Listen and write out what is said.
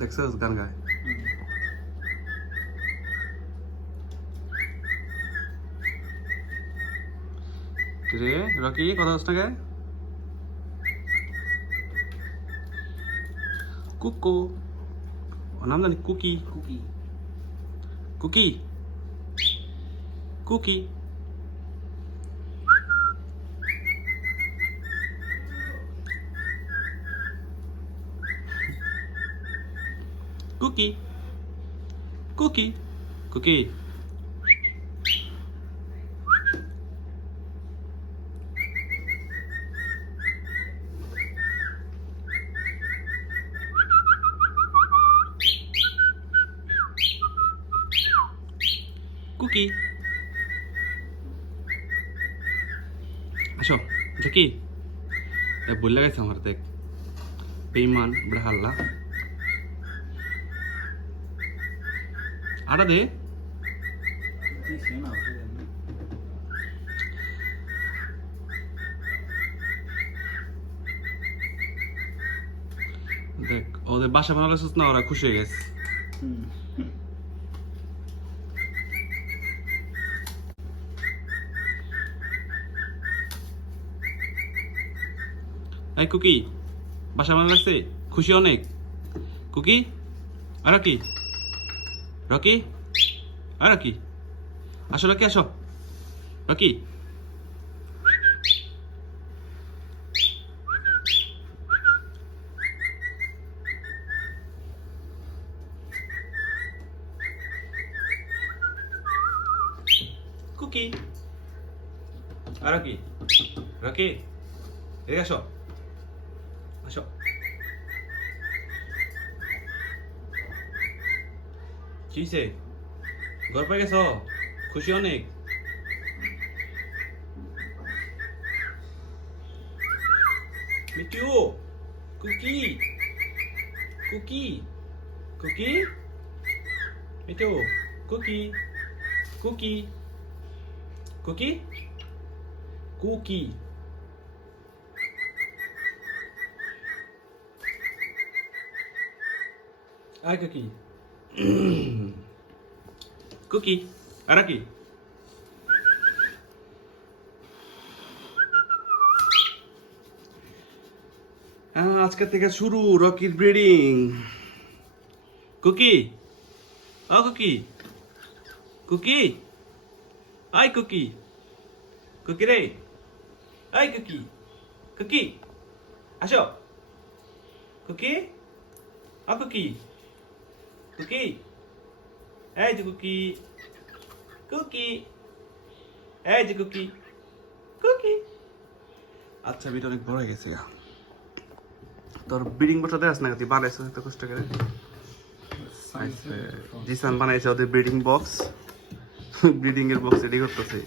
দেখছস গান গায় রে রকি কথা হচ্ছে না কুকু ওর নাম জানি Cookie cookie cookie cookie cookie cookie cookie cookie আসো দেখি বললে গেছে আমার দেখ বেইমান বড় হাল্লা আটা দে দেখ ওদের বাসা বানালে না ওরা খুশি হয়ে গেছে এই কুকি বাসা বানালে লাগছে খুশি অনেক কুকি আর কি রকি আর কি আসো রকি আসো রকি কুকি আর কি রকি এদিকে আসো আসো কি হইছে ঘর পেয়ে গেছো খুশি অনেক মিটু কুকি কুকি কুকি মিটু কুকি কুকি কুকি কুকি আয় কুকি কুকি আর কি আজকে থেকে শুরু রকির ব্রিডিং কুকি ও কুকি কুকি আই কুকি কুকি রে আই কুকি কুকি আসো কুকি ও কুকি কুকি এই যে কুকি কুকি এই যে কুকি কুকি আচ্ছা ভিডিও অনেক বড় হয়ে গেছে তোর ব্রিডিং বসাতে আস না তুই বানাইছো এত কষ্ট করে জিসান বানাইছে ওদের ব্রিডিং বক্স ব্রিডিং এর বক্স রেডি করতেছে